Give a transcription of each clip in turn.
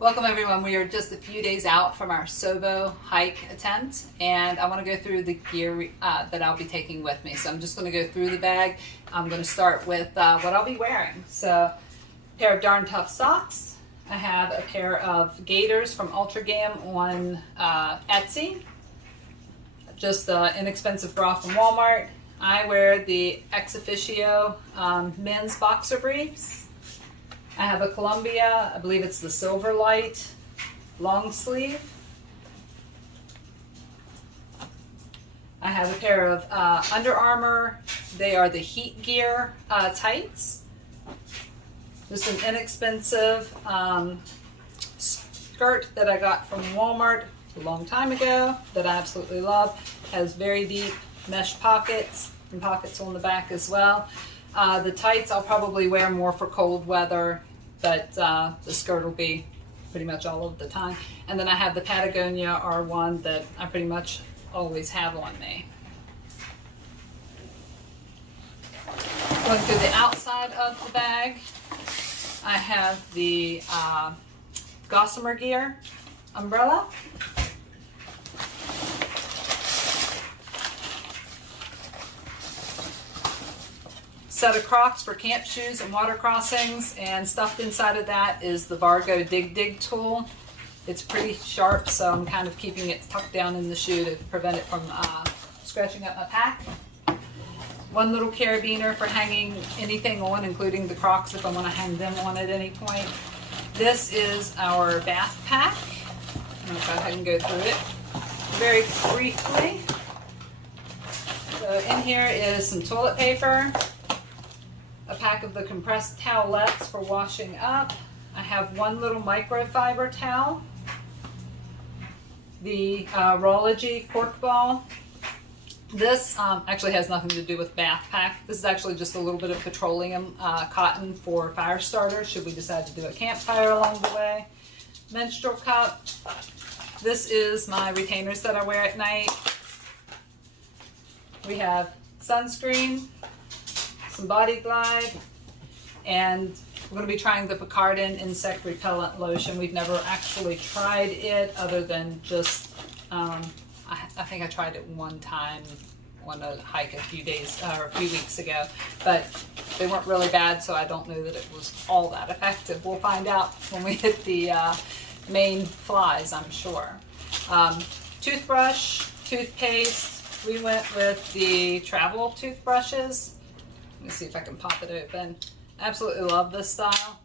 Welcome everyone. We are just a few days out from our SOBO hike attempt, and I want to go through the gear that I'll be taking with me. So I'm just going to go through the bag. I'm going to start with what I'll be wearing. So a pair of darn tough socks. I have a pair of gaiters from Ultragam on Etsy. Just inexpensive bra from Walmart. I wear the Ex Officio men's boxer briefs. I have a Columbia, I believe it's the Silver Light long sleeve. I have a pair of Under Armour. They are the Heat Gear tights. Just an inexpensive skirt that I got from Walmart a long time ago that I absolutely love. Has very deep mesh pockets and pockets on the back as well. The tights I'll probably wear more for cold weather, but the skirt will be pretty much all of the time. And then I have the Patagonia R1 that I pretty much always have on me. Going through the outside of the bag, I have the Gossamer Gear umbrella. Set of Crocs for camp shoes and water crossings, and stuffed inside of that is the Vargo Dig tool. It's pretty sharp, so I'm kind of keeping it tucked down in the shoe to prevent it from scratching up my pack. One little carabiner for hanging anything on, including the Crocs if I want to hang them on at any point. This is our bath pack. I'm going to go ahead and go through it very briefly. So in here is some toilet paper, a pack of the compressed towelettes for washing up. I have one little microfiber towel, the Rology cork ball. This actually has nothing to do with bath pack. This is actually just a little bit of petroleum cotton for fire starter should we decide to do a campfire along the way. Menstrual cup. This is my retainers that I wear at night. We have sunscreen, some Body Glide, and we're going to be trying the Katahdin insect repellent lotion. We've never actually tried it other than just, I think I tried it one time on a hike a few weeks ago, but they weren't really bad, so I don't know that it was all that effective. We'll find out when we hit the main flies, I'm sure. Toothbrush, toothpaste. We went with the travel toothbrushes. Let me see if I can pop it open. I absolutely love this style.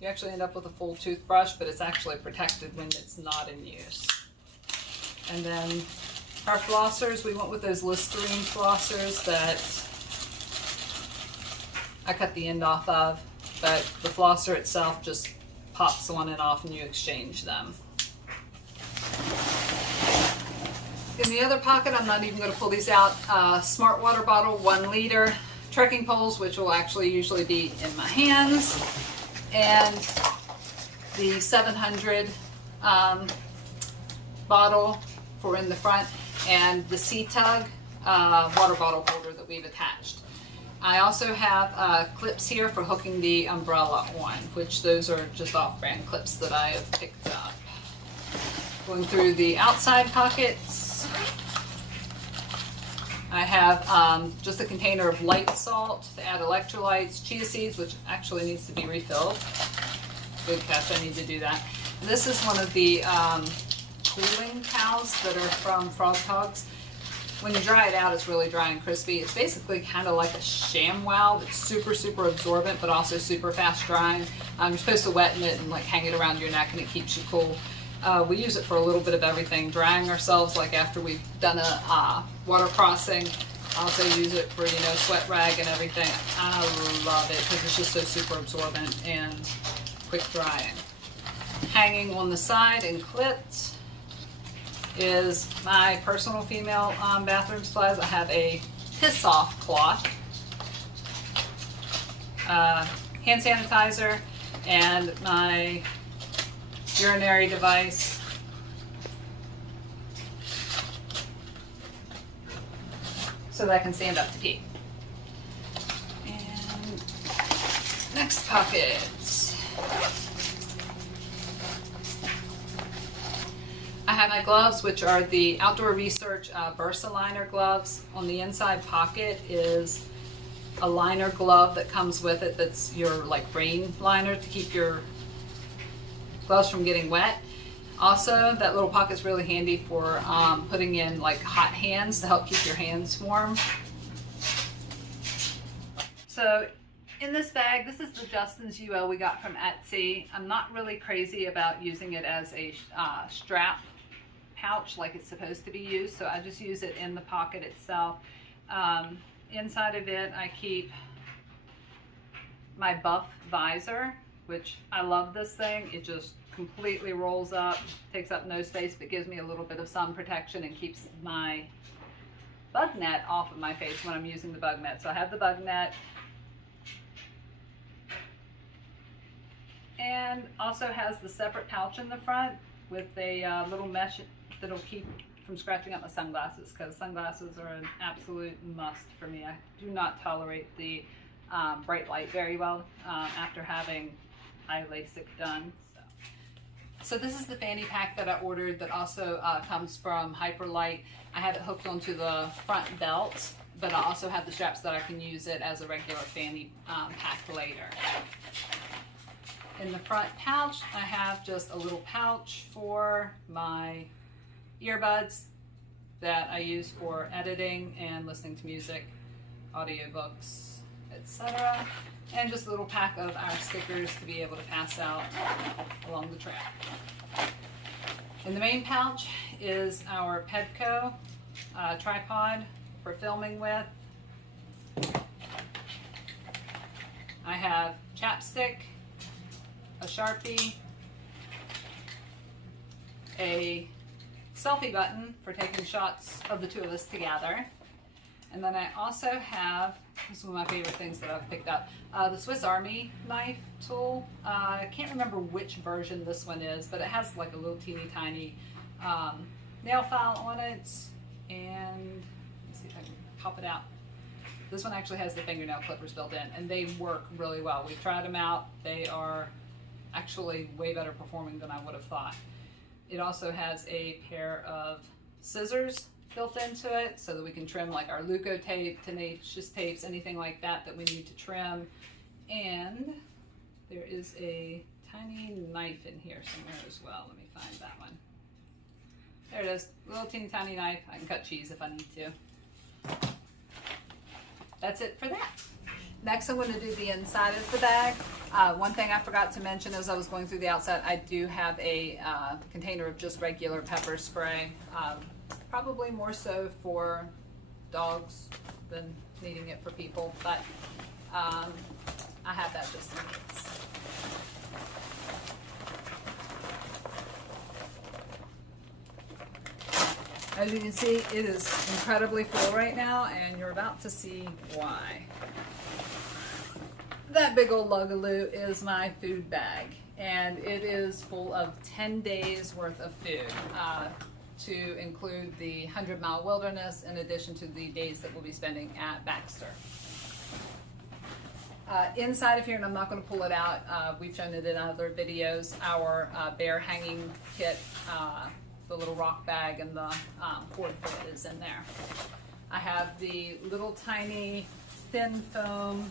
You actually end up with a full toothbrush, but it's actually protected when it's not in use. And then our flossers, we went with those Listerine flossers that I cut the end off of, but the flosser itself just pops on and off and you exchange them. In the other pocket, I'm not even going to pull these out, smart water bottle, 1 liter. Trekking poles, which will actually usually be in my hands, and the 700 bottle for in the front, and the Sea-Tug water bottle holder that we've attached. I also have clips here for hooking the umbrella on, which those are just off-brand clips that I have picked up. Going through the outside pockets, I have just a container of light salt to add electrolytes, chia seeds, which actually needs to be refilled. Good catch, I need to do that. And this is one of the cooling towels that are from Frog Togs. When you dry it out, it's really dry and crispy. It's basically kind of like a ShamWow that's super, super absorbent, but also super fast drying. You're supposed to wetten it and like hang it around your neck and it keeps you cool. We use it for a little bit of everything, drying ourselves, like after we've done a water crossing. I also use it for, sweat rag and everything. I love it because it's just so super absorbent and quick drying. Hanging on the side and clipped is my personal female bathroom supplies. I have a piss-off cloth, hand sanitizer, and my urinary device. So that I can stand up to pee. And next pocket. have my gloves, which are the Outdoor Research Bursa liner gloves. On the inside pocket is a liner glove that comes with it that's your like rain liner to keep your gloves from getting wet. Also, that little pocket's really handy for putting in like hot hands to help keep your hands warm. So in this bag, this is the Justin's UL we got from Etsy. I'm not really crazy about using it as a strap pouch like it's supposed to be used, so I just use it in the pocket itself. Inside of it, I keep my buff visor, which I love this thing. It just completely rolls up, takes up no space, but gives me a little bit of sun protection and keeps my bug net off of my face when I'm using the bug net. So I have the bug net, and also has the separate pouch in the front with a little mesh that'll keep from scratching up my sunglasses, because sunglasses are an absolute must for me. I do not tolerate the bright light very well after having eye LASIK done. So this is the fanny pack that I ordered that also comes from Hyperlight. I have it hooked onto the front belt, but I also have the straps that I can use it as a regular fanny pack later. In the front pouch, I have just a little pouch for my earbuds that I use for editing and listening to music, audiobooks, etc. And just a little pack of our stickers to be able to pass out along the trail. In the main pouch is our Pedco tripod for filming with. I have chapstick, a Sharpie, a selfie button for taking shots of the two of us together. And then I also have, this is one of my favorite things that I've picked up, the Swiss Army knife tool. I can't remember which version this one is, but it has like a little teeny tiny nail file on it. And let's see if I can pop it out. This one actually has the fingernail clippers built in, and they work really well. We've tried them out. They are actually way better performing than I would have thought. It also has a pair of scissors built into it so that we can trim like our Luco tape, tenacious tapes, anything like that that we need to trim. And there is a tiny knife in here somewhere as well. Let me find that one. There it is, a little teeny tiny knife. I can cut cheese if I need to. That's it for that. Next, I'm going to do the inside of the bag. One thing I forgot to mention as I was going through the outside, I do have a container of just regular pepper spray. Probably more so for dogs than needing it for people, but I have that just in case. As you can see, it is incredibly full right now, and you're about to see why. That big old lugaloo is my food bag, and it is full of 10 days worth of food, to include the 100-mile wilderness in addition to the days that we'll be spending at Baxter. Inside of here, and I'm not going to pull it out, we've shown it in other videos, our bear hanging kit, the little rock bag and the cord for it is in there. I have the little tiny thin foam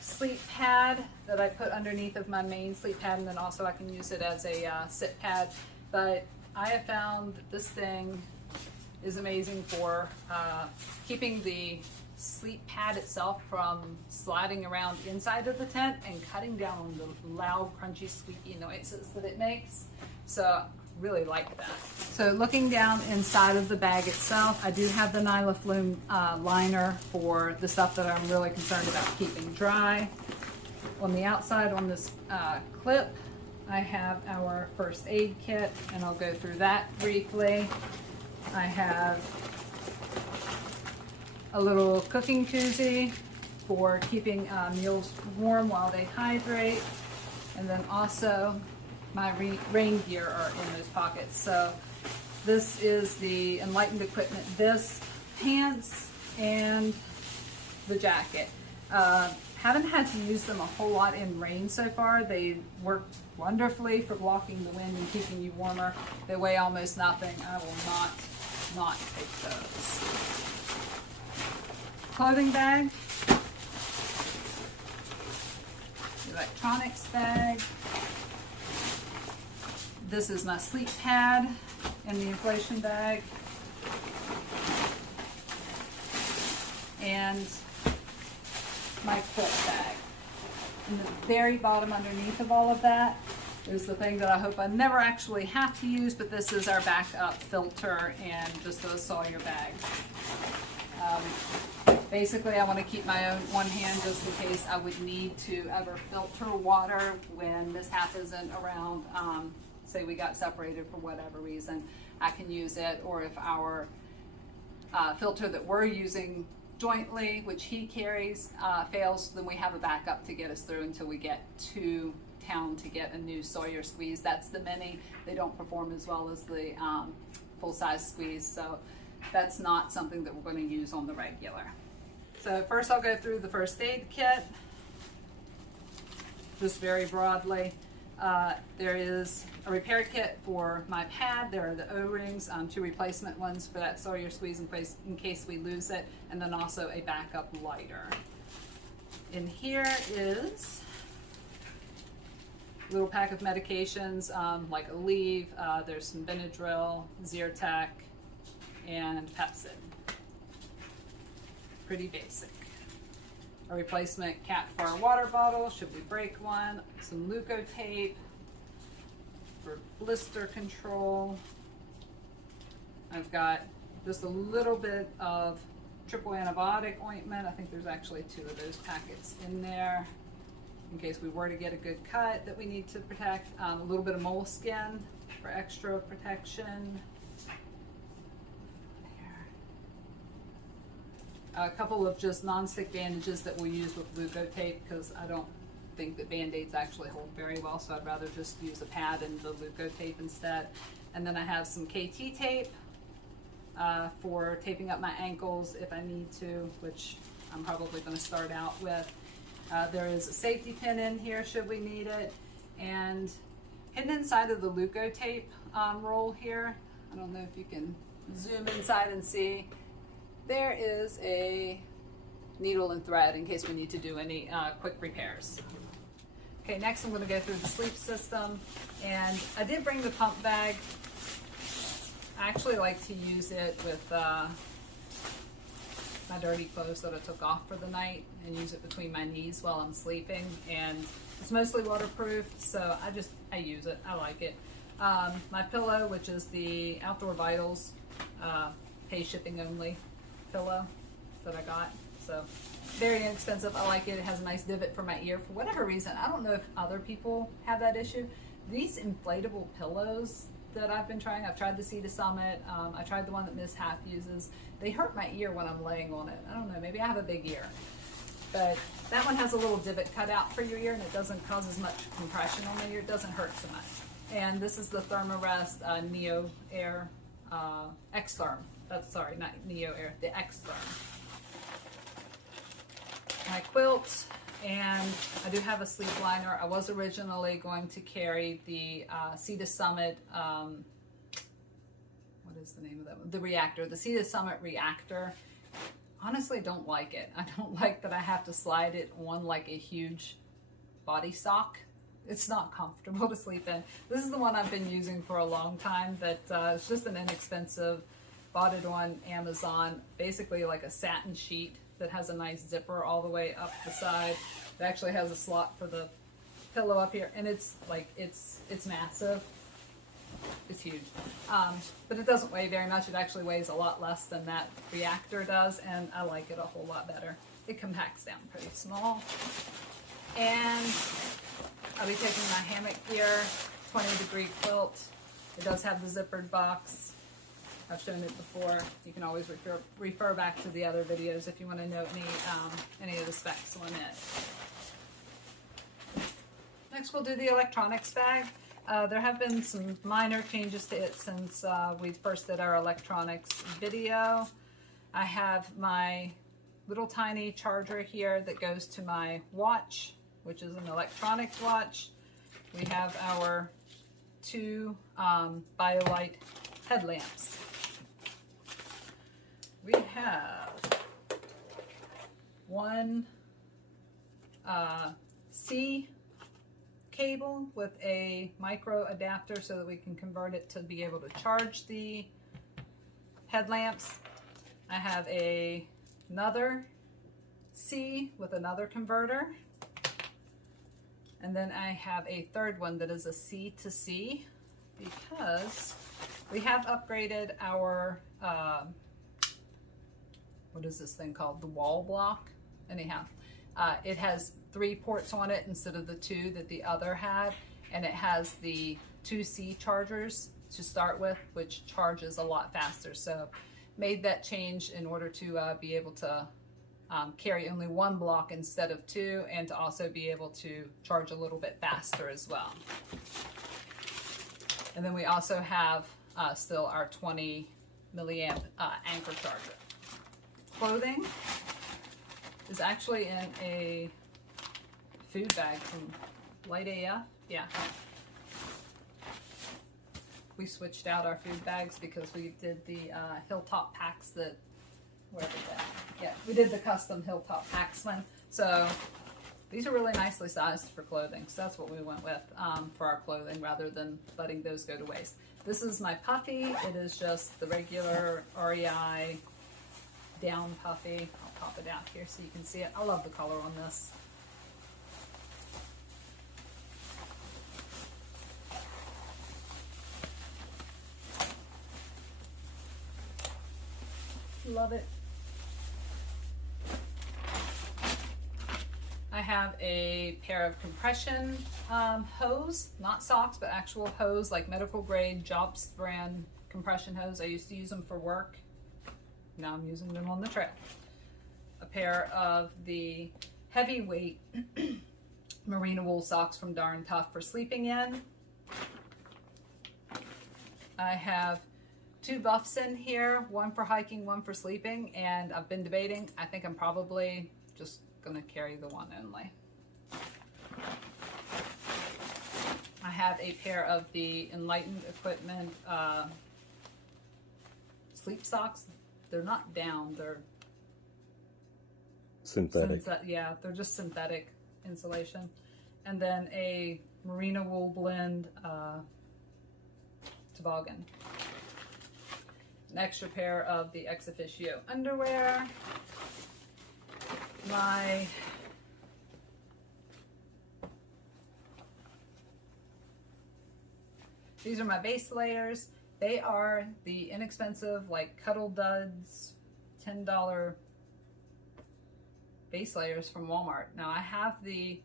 sleep pad that I put underneath of my main sleep pad, and then also I can use it as a sit pad. But I have found that this thing is amazing for keeping the sleep pad itself from sliding around inside of the tent and cutting down on the loud, crunchy, squeaky noises that it makes. So really like that. So looking down inside of the bag itself, I do have the Nylaflume liner for the stuff that I'm really concerned about keeping dry. On the outside on this clip, I have our first aid kit, and I'll go through that briefly. I have a little cooking koozie for keeping meals warm while they hydrate, and then also my rain gear are in those pockets. So this is the Enlightened Equipment vest, pants, and the jacket. Haven't had to use them a whole lot in rain so far. They work wonderfully for blocking the wind and keeping you warmer. They weigh almost nothing. I will not take those. Clothing bag. Electronics bag. This is my sleep pad in the inflation bag. And my quilt bag. In the very bottom underneath of all of that is the thing that I hope I never actually have to use, but this is our backup filter and just a Sawyer bag. Basically, I want to keep my own one hand just in case I would need to ever filter water when mishap isn't around. Say we got separated for whatever reason, I can use it, or if our filter that we're using jointly, which he carries, fails, then we have a backup to get us through until we get to town to get a new Sawyer squeeze. That's the mini. They don't perform as well as the full-size squeeze, so that's not something that we're going to use on the regular. So first I'll go through the first aid kit, just very broadly. There is a repair kit for my pad. There are the O-rings, 2 replacement ones for that Sawyer squeeze in case we lose it, and then also a backup lighter. In here is a little pack of medications, like Aleve, there's some Benadryl, Zyrtec, and Pepsid. Pretty basic. A replacement cap for our water bottle, should we break one, some Leukotape for blister control. I've got just a little bit of triple antibiotic ointment. I think there's actually 2 of those packets in there in case we were to get a good cut that we need to protect. A little bit of moleskin for extra protection. A couple of just non-stick bandages that we'll use with Leukotape because I don't think that Band-Aids actually hold very well, so I'd rather just use a pad and the Leukotape instead. And then I have some KT tape for taping up my ankles if I need to, which I'm probably going to start out with. There is a safety pin in here should we need it, and hidden inside of the Leukotape roll here, I don't know if you can zoom inside and see, there is a needle and thread in case we need to do any quick repairs. Okay, next I'm going to go through the sleep system, and I did bring the pump bag. I actually like to use it with my dirty clothes that I took off for the night and use it between my knees while I'm sleeping, and it's mostly waterproof, so I use it. I like it. My pillow, which is the Outdoor Vitals pay shipping only pillow that I got, so very inexpensive. I like it. It has a nice divot for my ear for whatever reason. I don't know if other people have that issue. These inflatable pillows that I've been trying, I've tried the Sea to Summit, I tried the one that Miss Half uses. They hurt my ear when I'm laying on it. I don't know, maybe I have a big ear, but that one has a little divot cut out for your ear, and it doesn't cause as much compression on the ear. It doesn't hurt so much. And this is the Thermarest Neo Air X-Therm. That's, sorry, not Neo Air, the X-Therm. My quilt, and I do have a sleep liner. I was originally going to carry the Sea to Summit, what is the name of that one? The Reactor, the Sea to Summit Reactor. Honestly, don't like it. I don't like that I have to slide it on like a huge body sock. It's not comfortable to sleep in. This is the one I've been using for a long time, that it's just an inexpensive, bought it on Amazon, basically like a satin sheet that has a nice zipper all the way up the side. It actually has a slot for the pillow up here, and it's like, it's massive. It's huge. But it doesn't weigh very much. It actually weighs a lot less than that Reactor does, and I like it a whole lot better. It compacts down pretty small. And I'll be taking my hammock gear, 20-degree quilt. It does have the zippered box. I've shown it before. You can always refer back to the other videos if you want to know any of the specs on it. Next, we'll do the electronics bag. There have been some minor changes to it since we first did our electronics video. I have my little tiny charger here that goes to my watch, which is an electronics watch. We have our two BioLite headlamps. We have one C cable with a micro adapter so that we can convert it to be able to charge the headlamps. I have another C with another converter. And then I have a third one that is a C to C because we have upgraded our, what is this thing called? The wall block. Anyhow, it has 3 ports on it instead of the 2 that the other had. And it has the 2C chargers to start with, which charges a lot faster. So made that change in order to be able to carry only 1 block instead of 2, and to also be able to charge a little bit faster as well. And then we also have still our 20 milliamp anchor charger. Clothing is actually in a food bag from Light AF. Yeah. We switched out our food bags because we did the Hilltop packs that, where did that? Yeah, we did the custom Hilltop packs one. So these are really nicely sized for clothing. So that's what we went with for our clothing rather than letting those go to waste. This is my puffy. It is just the regular REI down puffy. I'll pop it out here so you can see it. I love the color on this. Love it. I have a pair of compression hose, not socks, but actual hose, like medical grade Jobs brand compression hose. I used to use them for work. Now I'm using them on the trail. A pair of the heavyweight merino wool socks from Darn Tough for sleeping in. I have 2 buffs in here, one for hiking, one for sleeping, and I've been debating. I think I'm probably just gonna carry the one only. I have a pair of the Enlightened Equipment sleep socks. They're not down, they're synthetic. Yeah, they're just synthetic insulation. And then a merino wool blend toboggan. An extra pair of the Ex Officio underwear. These are my base layers. They are the inexpensive, like Cuddle Duds, $10 base layers from Walmart. Now I have the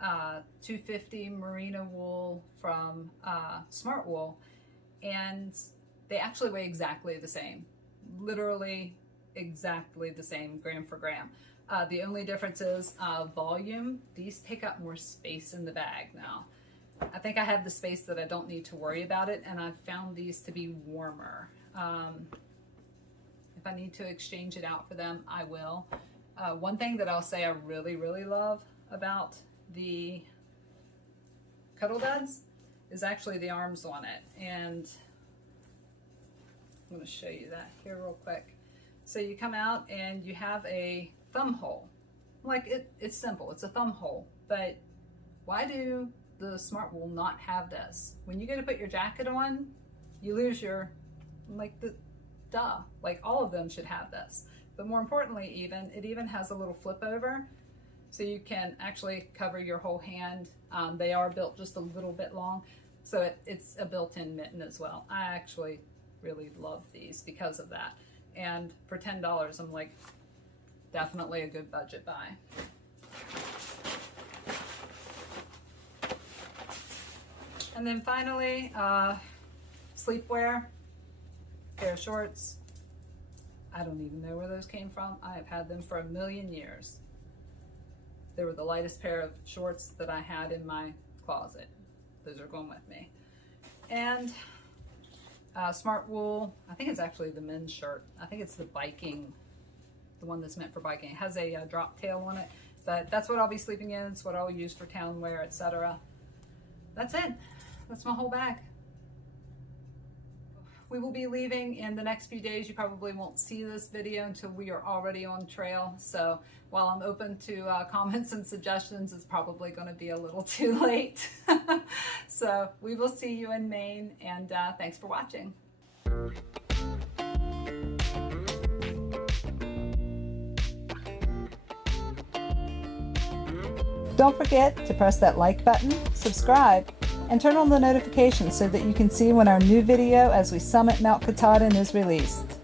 250 merino wool from Smart Wool, and they actually weigh exactly the same, literally exactly the same, gram for gram. The only difference is volume. These take up more space in the bag now. I think I have the space that I don't need to worry about it, and I've found these to be warmer. If I need to exchange it out for them, I will. One thing that I'll say I really, really love about the Cuddle Duds is actually the arms on it, and I'm going to show you that here real quick. So you come out and you have a thumb hole. Like it's simple, it's a thumb hole, but why do the Smart Wool not have this? When you go to put your jacket on, you lose your, like, like all of them should have this. But more importantly, it even has a little flip over, so you can actually cover your whole hand. They are built just a little bit long, so it's a built-in mitten as well. I actually really love these because of that. And for $10, I'm like, definitely a good budget buy. And then finally, sleepwear, pair of shorts. I don't even know where those came from. I have had them for a million years. They were the lightest pair of shorts that I had in my closet. Those are going with me. And Smart Wool, I think it's actually the men's shirt. I think it's the the one that's meant for biking. It has a drop tail on it, but that's what I'll be sleeping in. It's what I'll use for town wear, etc. That's it. That's my whole bag. We will be leaving in the next few days. You probably won't see this video until we are already on trail. So while I'm open to comments and suggestions, it's probably going to be a little too late. So we will see you in Maine, and thanks for watching. Don't forget to press that like button, subscribe, and turn on the notifications so that you can see when our new video as we summit Mount Katahdin is released.